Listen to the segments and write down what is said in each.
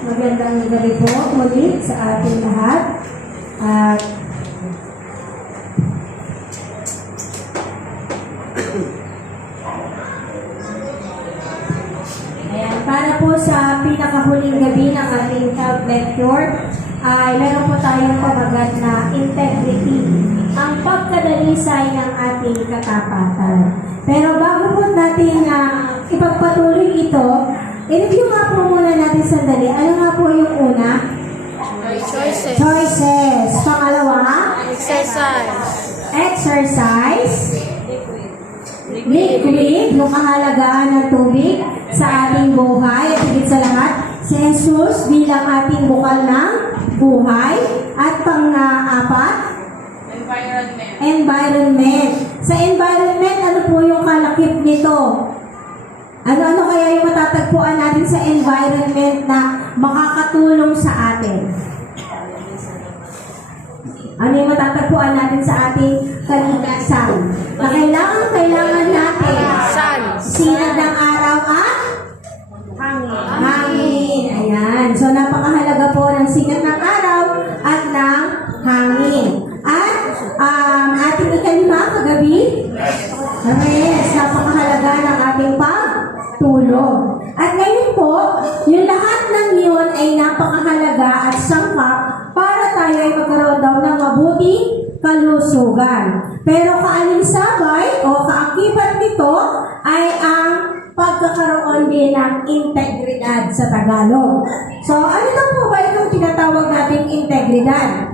Magandang gabi po muli sa ating lahat. At ayan, para po sa pinakahuling gabi ng ating health lecture, ay meron po tayong pamagat na integrity, ang pagkadalisay ng ating katapatan. Pero bago po natin ipagpatuloy ito, i-review nga po muna natin sandali. Ano nga po yung una? Choices. Pangalawa? Exercise. Liquid. Yung kahalagaan ng tubig sa ating buhay. At higit sa lahat, si Jesus bilang ating bukal ng buhay. At pang-apat? Environment. Sa environment, ano po yung kalakip nito? Ano kaya yung matatagpuan natin sa environment na makakatulong sa atin? Ano yung matatagpuan natin sa ating kalikasan? Na kailangan natin sinag ng araw at hangin. Ayan. So, napakahalaga po ng sikat ng araw at ng hangin. At ating ikalima kagabi, yes, napakahalaga ng ating pagtulog. At ngayon po, yung lahat ng yun ay napakahalaga at sangkap para tayo ay magkaroon daw ng mabuting kalusugan. Pero kaalinsabay o kaakibat nito ay ang pagkakaroon din ng integridad sa Tagalog. So, ano daw po ba itong tinatawag nating integridad?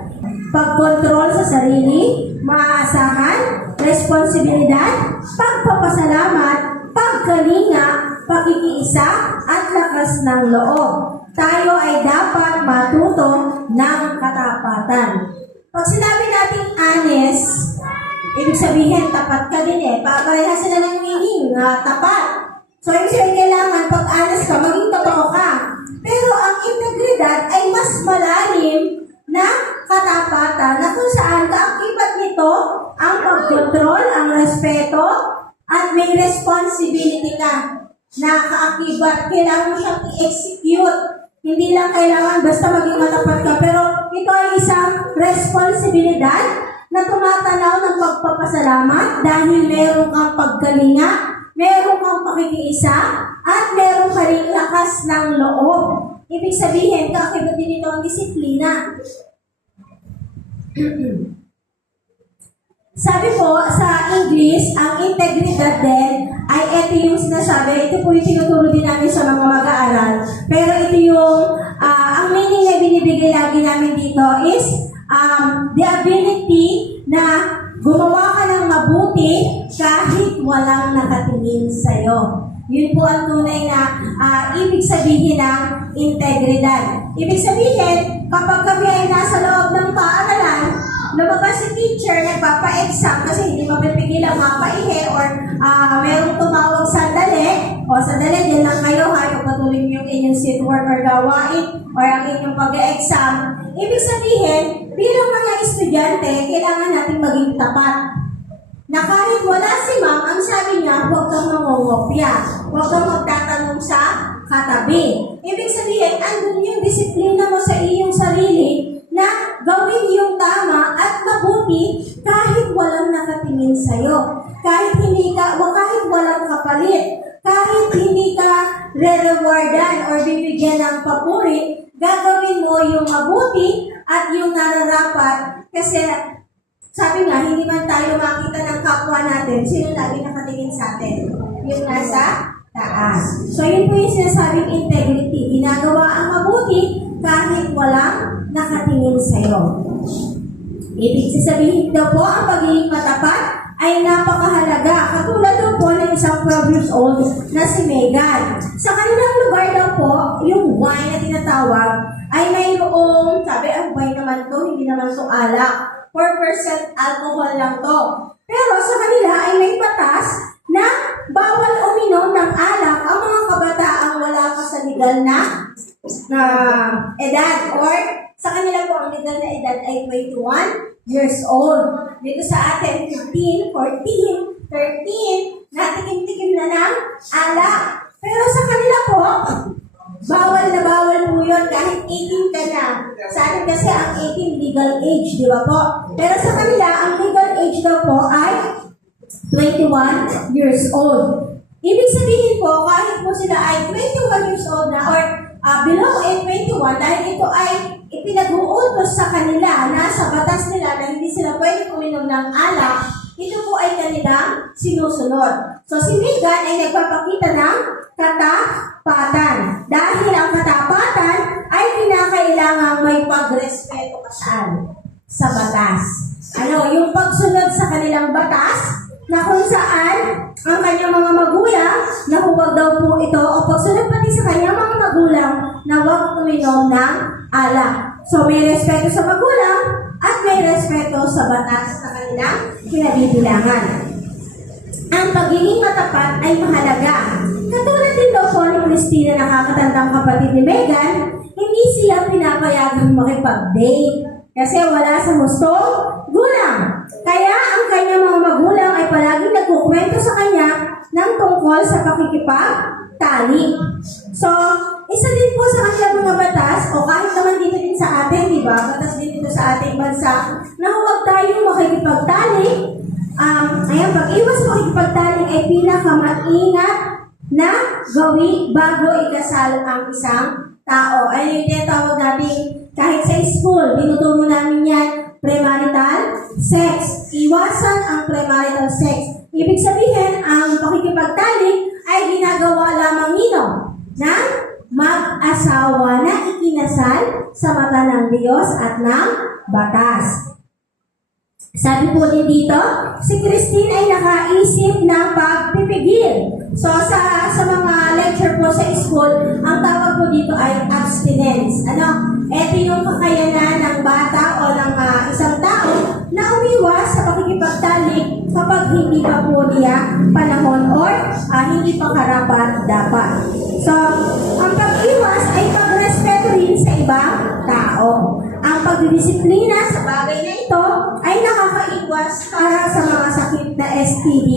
Pagkontrol sa sarili, maaasahan, responsibilidad, pagpapasalamat, pagkalinga, pakikiisa, at lakas ng loob. Tayo ay dapat matuto ng katapatan. Pag sinabi nating honest, ibig sabihin tapat ka din eh. Pareha sila ng meaning, tapat. So, ibig sabihin kailangan pag honest ka, maging totoo ka. Pero ang integridad ay mas malalim na katapatan na kung saan kaakibat nito ang pagkontrol, ang respeto, at may responsibility ka na kaakibat. Kailangan mo siyang i-execute. Hindi lang kailangan basta maging matapat ka, pero ito ay isang responsibilidad na tumatanaw ng pagpapasalamat dahil meron kang pagkalinga, meron kang pakikiisa, at meron ka rin lakas ng loob. Ibig sabihin, kaakibat din ito ang disiplina. Sabi po sa English, ang integridad din ay ito yung sinasabi, ito po yung tinuturo din namin sa mga mag-aaral. Pero ito yung, ang meaning na binibigay lagi namin dito is the ability na gumawa ka ng mabuti kahit walang nakatingin sa'yo. Yun po ang tunay na ibig sabihin ng integridad. Ibig sabihin, kapag kami ay nasa loob ng paaralan, lumabas si teacher, nagpapa-exam kasi hindi mapipigil ang mapaihi or merong tumawag sandali, o sandali, din lang kayo ha, ipatuloy niyo yung inyong sit work or gawain or ang inyong pag-exam. Ibig sabihin, bilang mga estudyante, kailangan natin maging tapat. Na kahit wala si ma'am, ang sabi niya, huwag kang mangungopya. Huwag kang magtatanong sa katabi. Ibig sabihin, andun yung disiplina mo sa iyong sarili na gawin yung tama at mabuti kahit walang nakatingin sa'yo. Kahit walang kapalit. Kahit hindi ka re-rewardan or bibigyan ng papuri, gagawin mo yung mabuti at yung nararapat. Kasi sabi nga, hindi man tayo makita ng kapwa natin, sino lagi nakatingin sa atin? Yung nasa taas. So, yun po yung sinasabing integrity. Ginagawa ang mabuti kahit walang nakatingin sa'yo. Ibig sabihin daw po, ang pagiging matapat ay napakahalaga. Katulad daw po ng isang 12 years old na si Megan. Sa kanilang lugar daw po, yung wine na tinatawag, ay mayroong, sabi, wine naman to, hindi naman to alak. 4% alcohol lang to. Pero sa kanila ay may batas na bawal uminom ng alak ang mga kabataang wala pa sa legal na edad. Or sa kanila po ang legal na edad ay 21 years old. Dito sa atin, 15, 14, 13, natikim-tikim na ng alak. Pero sa kanila po, bawal na yun kahit 18 ka na. Sa atin kasi ang 18 legal age, di ba po? Pero sa kanila, ang legal age daw po ay 21 years old. Ibig sabihin po, kahit po sila ay 21 years old na or below 21, dahil ito ay ipinag-uutos sa kanila na sa batas nila na hindi sila pwede uminom ng alak, ito po ay kanilang sinusunod. So si Megan ay nagpapakita ng katapatan. Dahil ang katapatan ay kinakailangang may pagrespeto ka saan? Sa batas. Ano, yung pagsunod sa kanilang batas, na kung saan ang kanyang mga magulang na huwag daw po ito o pagsunod pati sa kanyang mga magulang na huwag uminom ng alak. So may respeto sa magulang at may respeto sa batas na kanilang kinabibilangan. Ang pagiging matapat ay mahalaga. Katulad din daw po ni Christina, nakakatandang kapatid ni Megan, hindi siya pinapayagang makipag-date kasi wala sa gustong gulang. Kaya ang kanyang mga magulang ay palaging nagkukwento sa kanya ng tungkol sa pakikipagtalik. So, isa din po sa kanilang mga batas, o kahit naman dito din sa atin, di ba? Batas din dito sa ating bansa, na huwag tayong makikipagtalik. Ayan, pag-iwas sa makikipagtalik ay pinakamaingat na gawi bago ikasal ang isang tao. Ay yung tinatawag natin kahit sa school, tinuturo namin yan, premarital sex. Iwasan ang premarital sex. Ibig sabihin, ang pakikipagtalik ay ginagawa lamang nino ng mag-asawa na ikinasal sa mata ng Diyos at ng batas. Sabi po din dito, si Christine ay nakaisip ng pagpipigil. So sa mga lecture po sa school, ang tawag po dito ay abstinence. Ano? Ito yung kakayanan ng bata o ng isang tao na umiwas sa pakikipagtalik kapag hindi pa po niya panahon or hindi pa karapat dapat. So, ang pag-iwas ay pagrespeto rin sa ibang tao. Ang pagdidisiplina sa bagay na ito ay nakakaiwas para sa mga sakit na STD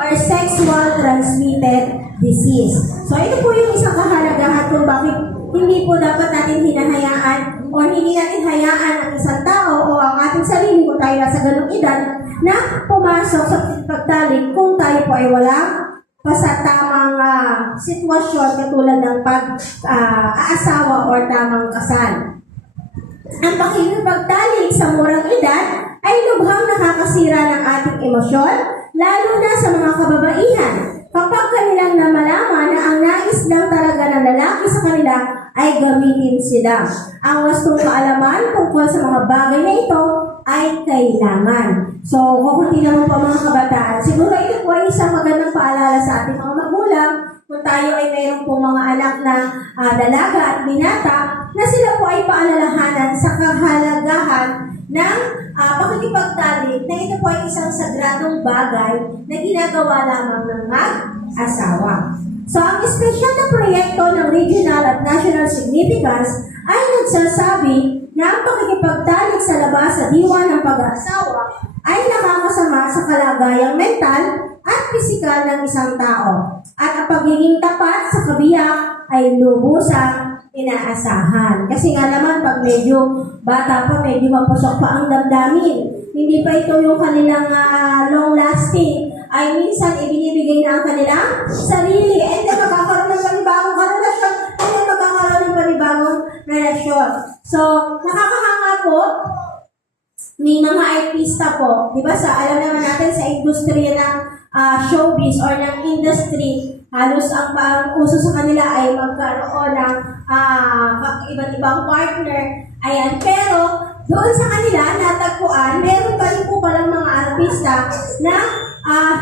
or sexual transmitted disease. So, ito po yung isang kahalagahan kung bakit hindi po dapat natin hinahayaan o hindi natin hayaan ang isang tao o ang ating sarili kung tayo nasa ganung edad na pumasok sa pagtalik kung tayo po ay walang pasatamang sitwasyon katulad ng pag-aasawa o tamang kasal. Ang pakikipagtalik sa murang edad ay lubhang nakakasira ng ating emosyon, lalo na sa mga kababaihan. Kapag kanilang namalaman na ang nais lang talaga ng lalaki sa kanila ay gamitin sila. Ang wastong kaalaman tungkol sa mga bagay na ito ay kailangan. So, kukunti naman po mga kabataan. Siguro ito po ay isang magandang paalala sa ating mga magulang kung tayo ay mayroon pong mga anak na dalaga at binata na sila po ay paalalahanan sa kahalagahan ng pakikipagtalik na ito po ay isang sagradong bagay na ginagawa lamang ng mag-asawa. So, ang espesyal na proyekto ng regional at national significance ay nagsasabi na ang pakikipagtalik sa labas sa diwa ng pag-aasawa ay nakakasama sa kalagayang mental at pisikal ng isang tao. At ang pagiging tapat sa kabiyak ay lubusang inaasahan. Kasi nga naman, pag medyo bata pa, medyo mapusok pa ang damdamin. Hindi pa ito yung kanilang long-lasting. Ay minsan, ibinibigay na ang kanilang sarili. And then, magkakaroon ng panibagong relasyon. And then, magkakaroon ng panibagong relasyon. So, nakakahanga po, may mga artista po, di ba, alam naman natin sa industriya ng showbiz or ng industry, halos ang uso sa kanila ay magkaroon ng iba't ibang partner. Ayan, pero doon sa kanila, natagpuan, meron pa rin po palang mga artista na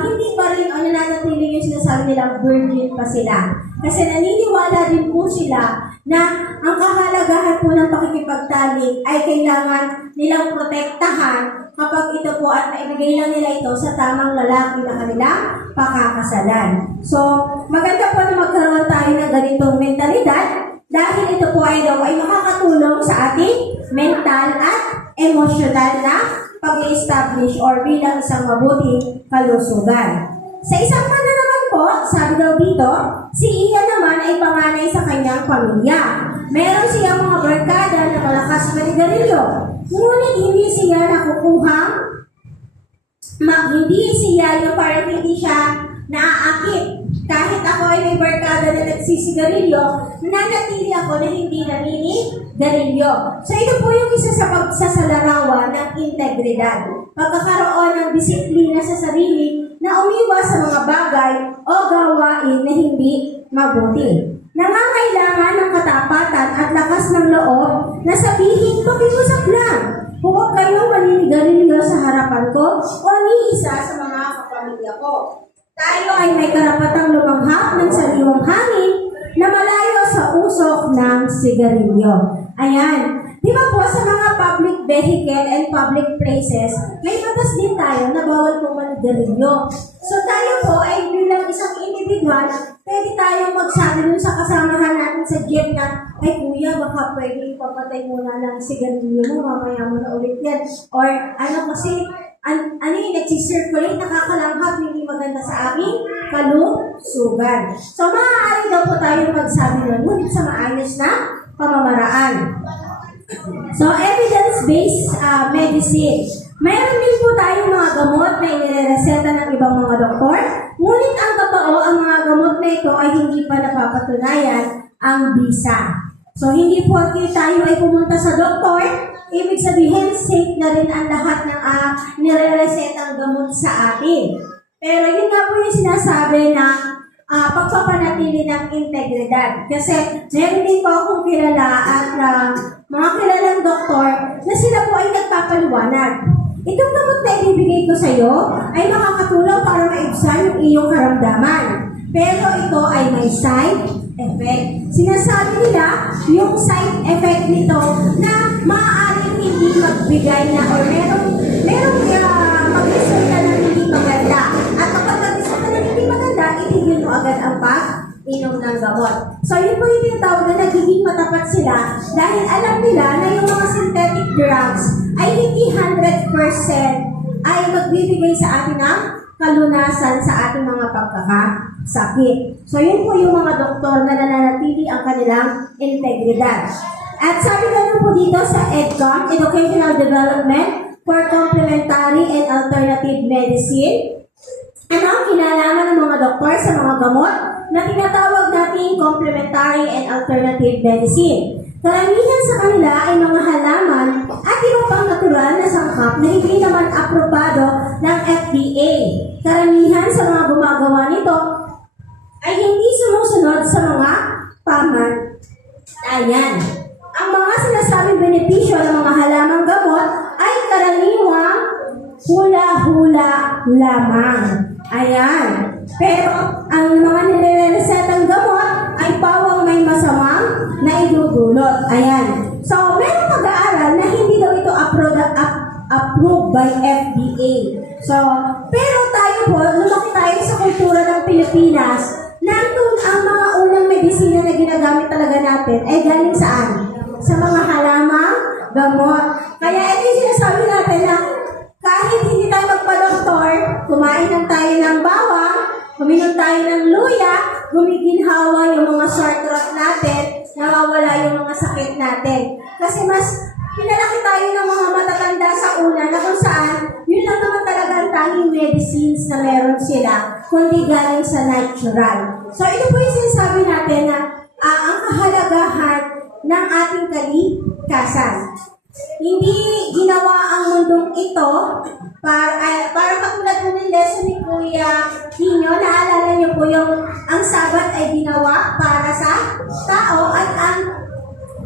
hindi pa rin o nananatili yung sinasabi nilang virgin pa sila. Kasi naniniwala din po sila na ang kahalagahan po ng pakikipagtalik ay kailangan nilang protektahan kapag ito po at naibigay lang nila ito sa tamang lalaki na kanilang pakakasalan. So, maganda po na magkaroon tayo ng ganitong mentalidad dahil ito po ay makakatulong sa ating mental at emotional na pag-establish or bilang isang mabuting kalusugan. Sa isang banda naman po, sabi daw dito, si Ian naman ay panganay sa kanyang pamilya. Meron siyang mga barkada na malakas manigarilyo. Ngunit hindi siya nakukuhang hindi siya yung parang hindi siya naaakit. Kahit ako ay may barkada na nagsisigarilyo, nanatili ako na hindi naninigarilyo. So ito po yung isa sa pagsasalarawan ng integridad. Pagkakaroon ng disiplina sa sarili na umiwas sa mga bagay o gawain na hindi mabuti. Nangangailangan ng katapatan at lakas ng loob na sabihin, pakiusap lang. Huwag kayong maninigarilyo sa harapan ko o ni isa sa mga kapamilya ko. Tayo ay may karapatang lumanghap ng sariwang hangin na malayo sa usok ng sigarilyo. Ayan. Di ba po sa mga public vehicle and public places, may batas din tayo na bawal pong manigarilyo. So tayo po ay bilang isang individual, pwede tayong magsabi dun sa kasamahan natin sa jeep na, ay kuya, baka pwede ipapatay muna ng sigarilyo mo, mamaya mo na ulit yan. Or ano kasi, ano yung nagsisirculate, nakakalanghap, hindi maganda sa aming kalusugan. So maaari daw po tayo magsabi nun, ngunit sa maayos na pamamaraan. So, evidence-based medicine. Mayroon din po tayong mga gamot na inireseta ng ibang mga doktor, ngunit ang totoo, ang mga gamot na ito ay hindi pa napapatunayan ang bisa. So, hindi po tayo ay pumunta sa doktor, ibig sabihin, safe na rin ang lahat ng nireresetang gamot sa atin. Pero yun nga po yung sinasabi na pagpapanatili ng integridad. Kasi meron din po akong kilala at mga kilalang doktor na sila po ay nagpapaliwanag. Itong gamot na ibibigay ko sa iyo ay makakatulong para maibsan yung iyong karamdaman. Pero ito ay may side effect. Sinasabi nila yung side effect nito na maaaring hindi magbigay na or merong mag-resulta na hindi maganda. At kapag mag-resulta na hindi maganda, itigil mo agad ang pag-inom ng gamot. So yun po yung tinatawag na nagiging matapat sila dahil alam nila na yung mga synthetic drugs ay hindi 100% ay magbibigay sa atin ng kalunasan sa ating mga pagkakasakit. So yun po yung mga doktor na nananatili ang kanilang integridad. At sabi naman po dito sa EDCOM, Educational Development for Complementary and Alternative Medicine, ano ang kinalaman ng mga doktor sa mga gamot na tinatawag nating complementary and alternative medicine. Karamihan sa kanila ay mga halaman at iba pang natural na sangkap na hindi naman aprobado ng FDA. Karamihan sa mga gumagawa nito ay hindi sumusunod sa mga pamantayan. Ang mga sinasabing benepisyo ng mga halamang gamot ay karaniwang hula-hula lamang. Ayan. Pero ang mga nireresetang gamot ay pawang may masamang na idudulot. Ayan. So, merong mag-aaral na hindi daw ito approved by FDA. So, pero tayo po, lumaki tayo sa kultura ng Pilipinas, nandun ang mga unang medisina na ginagamit talaga natin ay galing saan? Sa mga halamang gamot. Kaya ito yung sinasabi natin na kahit hindi tayo magpa-doktor, kumain lang tayo ng bawang, uminom tayo ng luya, gumiginhawa yung mga sore throat natin, nawawala yung mga sakit natin. Kasi mas pinalaki tayo ng mga matatanda sa una na kung saan, yun lang naman talaga ang tanging medicines na meron sila, kundi galing sa natural. So ito po yung sinasabi natin na ang kahalagahan ng ating kalikasan. Hindi ginawa ang mundong ito para katulad po ng lesson ni Kuya Tino, naalala niyo po yung ang Sabat ay ginawa para sa tao at ang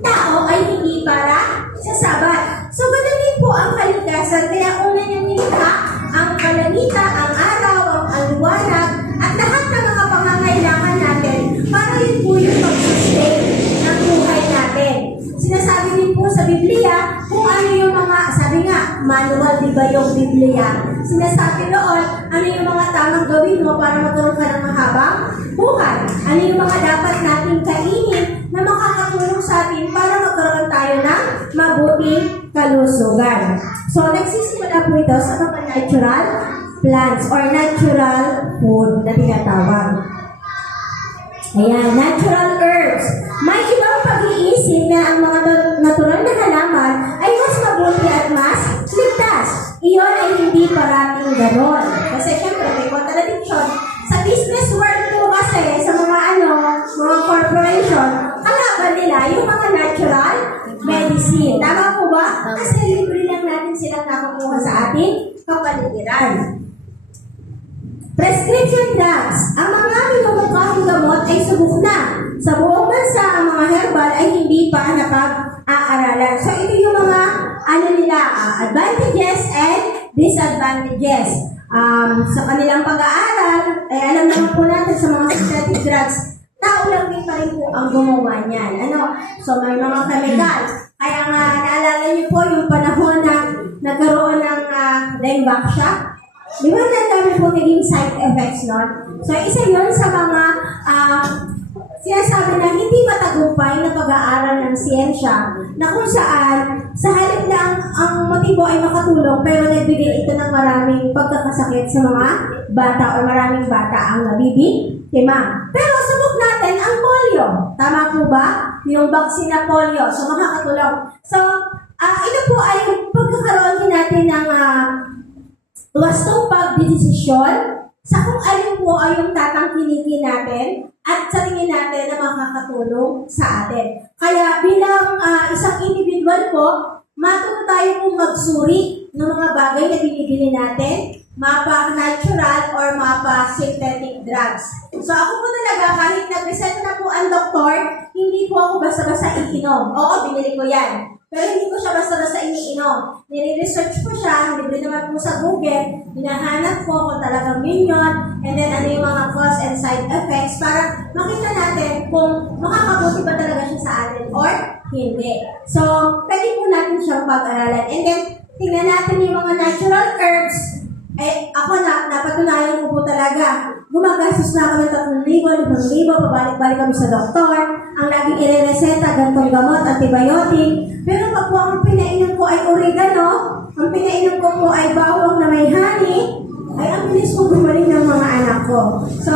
tao ay hindi para sa Sabat. So, ganun din po ang kalikasan. Kaya una niyang nilikha ang kalanita, ang araw, ang liwanag, at lahat ng mga pangangailangan natin para yun po yung pag-sustain ng buhay natin. Sinasabi din po sa Biblia kung ano yung mga, sabi nga, manual, di ba yung Biblia? Sinasabi noon, ano yung mga tamang gawin mo para magkaroon ka ng mahabang buhay? Ano yung mga dapat natin kainin na makakatulong sa atin para magkaroon tayo ng mabuting kalusugan? So, nagsisimula po ito sa mga natural plants or natural food na tinatawag. Ayan, natural herbs. May ibang pag-iisip ganon. Kasi syempre may contradiction. Sa business world po kasi, sa mga mga corporation, kalaban nila yung mga natural medicine. Tama po ba? Kasi libre lang natin silang nakakuha sa ating kapaligiran. Prescription drugs. Ang mga minumukahang gamot ay subok na. Sa buong bansa, ang mga herbal ay hindi pa napag-aaralan. So, ito yung mga advantages and disadvantages. Sa kanilang pag-aaral, alam naman po natin sa mga synthetic drugs, tao lang din pa rin po ang gumawa niyan. So, may mga chemical. Kaya nga, naalala niyo po yung panahon na nagkaroon ng dengue shock. Di ba na dami po naging side effects nun? So, isa yun sa mga sinasabi na hindi matagumpay na pag-aaral ng siyensya na kung saan sa halip na ang motibo ay makatulong pero nagbigay ito ng maraming pagkakasakit sa mga bata o maraming bata ang nabibiktima. Pero subok natin ang polio. Tama po ba? Yung vaccine na polio. So, makakatulong. So, ito po ay pagkakaroon din natin ng wastong pagdidesisyon sa kung alin po ay yung tatangkilikin natin at sa tingin natin na makakatulong sa atin. Kaya bilang isang individual po, matuto tayo pong magsuri ng mga bagay na binibili natin, mapa-natural or mapa-synthetic drugs. So ako po talaga, kahit nag-reseta na po ang doktor, hindi po ako basta-basta iinom. Oo, binili ko yan. Pero hindi ko siya basta-basta iniinom. Nire-research ko siya, libre naman po sa Google, hinahanap ko kung talagang yun yun, and then ano yung mga cause and side effects para makita natin kung makakabuti ba talaga siya sa atin or hindi. So, pwede po natin siyang pag-aralan. And then, tingnan natin yung mga natural herbs. Ako napatunayan ko po talaga. Gumagastos na ako ng 3,000, 5,000, pabalik-balik kami sa doktor. Ang laging ire-reseta, gantong gamot, antibiotic. Pero pag po ang pinainom ko ay oregano, ang pinainom ko po ay bawang na may honey, ay ang bilis po gumaling ng mga anak ko. So,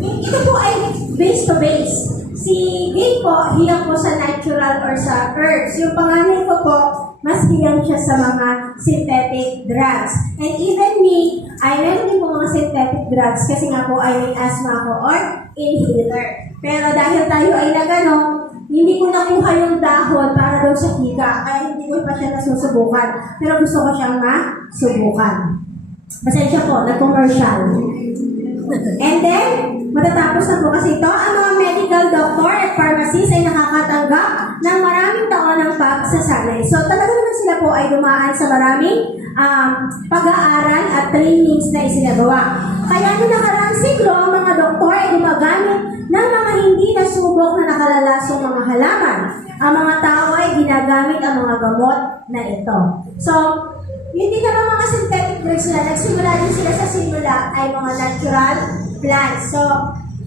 ito po ay base to base. Si Gay po, hiyang po sa natural or sa herbs. Yung panganay ko po, mas hiyang siya sa mga synthetic drugs. And even me, ay meron din po mga synthetic drugs kasi nga po ay may asthma ako or inhaler. Pero dahil tayo ay nagano, hindi ko nakuha yung dahon para daw sa hika, kaya hindi ko pa siya nasusubukan. Pero gusto ko siyang masubukan. Pasensya po, nag-commercial. And then, matatapos na po kasi ito, ang mga medical doctor at pharmacist ay nakakatanggap ng maraming taon ng pagsasanay. So, talaga naman sila po ay dumaan sa maraming pag-aaral at trainings na isinagawa. Kaya noong nakaraang siglo, ang mga doktor ay gumagamit ng mga hindi nasubok na nakalalasong mga halaman. Ang mga tao ay ginagamit ang mga gamot na ito. So, hindi naman mga synthetic drugs na nagsimula din sila sa simula ay mga natural plants. So,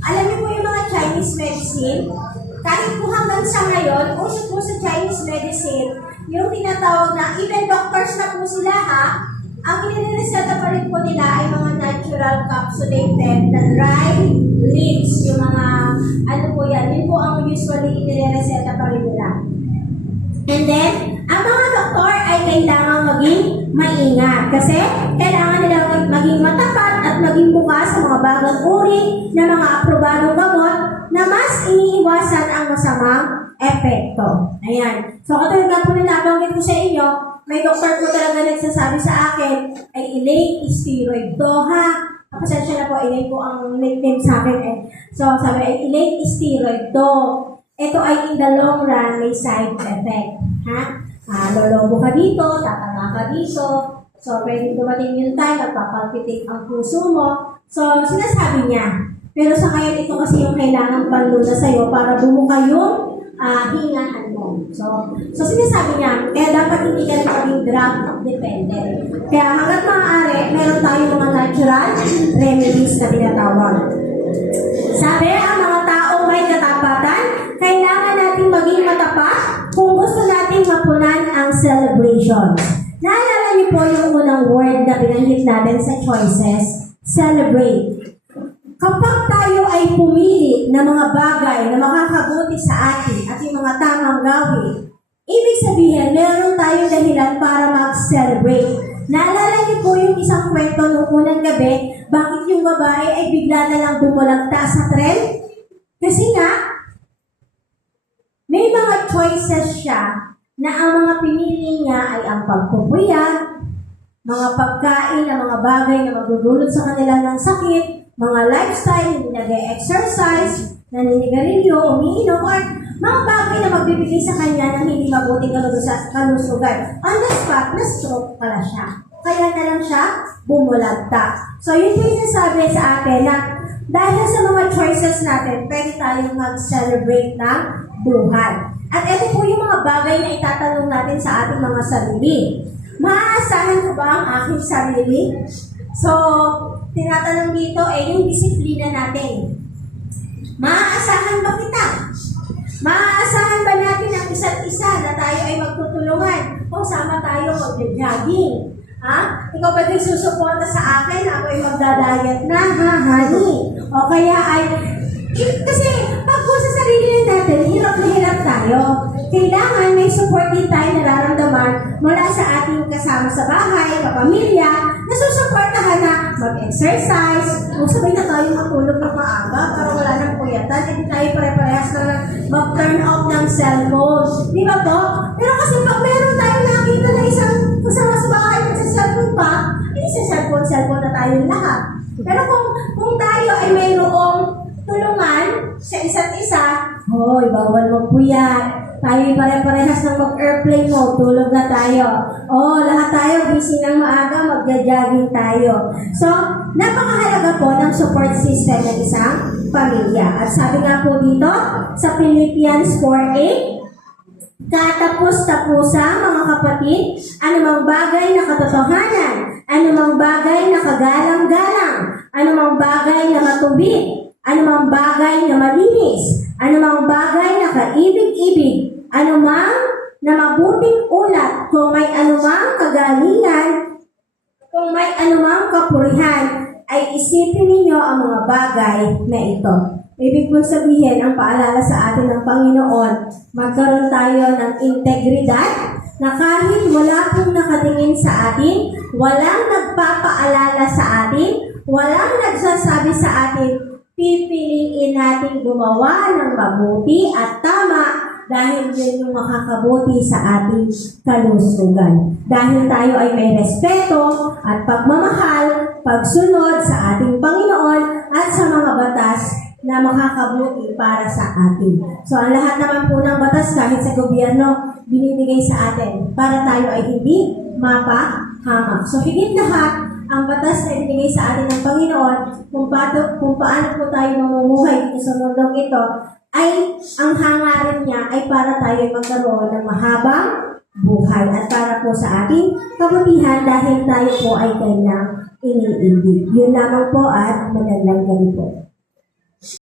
alam niyo po yung mga Chinese medicine, kahit po hanggang sa ngayon, uso po sa Chinese medicine, yung tinatawag na, even doctors na po sila ang inireseta pa rin po nila ay mga natural capsulated na dry leaves, yung mga, yun po ang usually inireseta pa rin nila. And then, ang mga doktor ay kailangan maging maingat kasi kailangan nila maging matapat at maging bukas sa mga bagong uri na mga aprobadong gamot na mas iniiwasan ang masamang epekto. Ayan. So, katulad nga po na nabanggit ko sa inyo, may doktor po talaga nagsasabi sa akin, ay Elaine, steroid to ha. Pasensya na po, Elaine po ang nickname sa akin eh. So, sabi ay Elaine, steroid to. Ito ay in the long run may side effect. Lolobo ka dito, tatanga ka dito. So, pwede dumating yung time, nagpapalpitate ang puso mo. So, sinasabi niya. Pero sa ngayon, ito kasi yung kailangan panluna sa'yo para bumuka yung hingahan mo. So sinasabi niya, kaya dapat hindi ka maging drug dependent. Kaya hanggat maaari, meron tayong mga natural remedies na tinatawag. Sabi, ang mga tao may katapatan, kailangan natin maging matapat kung gusto natin mapunan ang celebration. Naalala niyo po yung unang word na binanggit natin sa choices, celebrate. Kapag tayo ay pumili ng mga bagay na makakabuti sa atin at yung mga tamang gawin, ibig sabihin, meron tayong dahilan para mag-celebrate. Naalala niyo po yung isang kwento noong unang gabi, bakit yung babae ay bigla na lang bumulagta sa tren? Kasi nga, may mga choices siya na ang mga pinili niya ay ang pagpupuyat, mga pagkain na mga bagay na magdudulot sa kanila ng sakit, mga lifestyle, hindi nag-exercise, naninigarilyo, umiinom, or mga bagay na magbibigay sa kanya ng hindi mabuting kalusugan. On the spot, na-stroke pala siya. Kaya na lang siya bumulagta. So, yun po yung sinasabi sa atin na dahil sa mga choices natin, pwede tayong mag-celebrate ng buhay. At ito po yung mga bagay na itatanong natin sa ating mga sarili. Maaasahan ko ba ang aking sarili? So, tinatanong dito yung disiplina natin. Maaasahan ba kita? Maaasahan ba natin ang isa't isa na tayo ay magtutulungan? O sama tayo mag-jogging? Ha? Ikaw ba din susuporta sa akin? Ako ay magdadayat na, ha, honey? O kaya ay... Kasi pag po sa sarili natin, hirap na hirap tayo. Kailangan may support din tayo nararamdaman mula sa ating kasama sa bahay, kapamilya, na susuportahan na mag-exercise, o sabay na tayo matulog ng maaga para wala nang puyatan, hindi tayo pare-parehas na mag-turn off ng cellphone. Di ba po? Pero kasi pag meron tayo nakita na isang kasama sa bahay at sa cellphone pa, hindi sa cellphone na tayo lahat. Pero kung tayo ay mayroong tulungan sa isa't isa, hoy, bawal magpuyat. Tayo pare-parehas ng mag-airplane mode, tulog na tayo. Lahat tayo, busy ng maaga, magja-jogging tayo. So, napakahalaga po ng support system ng isang pamilya. At sabi nga po dito, sa Philippians 4:8, katapos-tapusa, mga kapatid, anumang bagay na katotohanan, anumang bagay na kagalang-galang, anumang bagay na matubig, anumang bagay na malinis, anumang bagay na kaibig-ibig, anumang na mabuting ulat, kung may anumang kagalingan, kung may anumang kapurihan, ay isipin ninyo ang mga bagay na ito. Ibig po sabihin, ang paalala sa atin ng Panginoon, magkaroon tayo ng integridad na kahit wala pong nakatingin sa atin, walang nagpapaalala sa atin, walang nagsasabi sa atin, pipiliin natin gumawa ng mabuti at tama dahil yun yung makakabuti sa ating kalusugan. Dahil tayo ay may respeto at pagmamahal, pagsunod sa ating Panginoon at sa mga batas na makakabuti para sa atin. So, ang lahat naman po ng batas kahit sa gobyerno, binibigay sa atin para tayo ay hindi mapahamak. So, higit lahat, ang batas na ibinigay sa atin ng Panginoon kung paano po tayo mamumuhay dito sa mundong ito, ay ang hangarin niya ay para tayo magkaroon ng mahabang buhay at para po sa ating kabutihan dahil tayo po ay kanyang iniibig. Yun lamang po at magandang gabi po.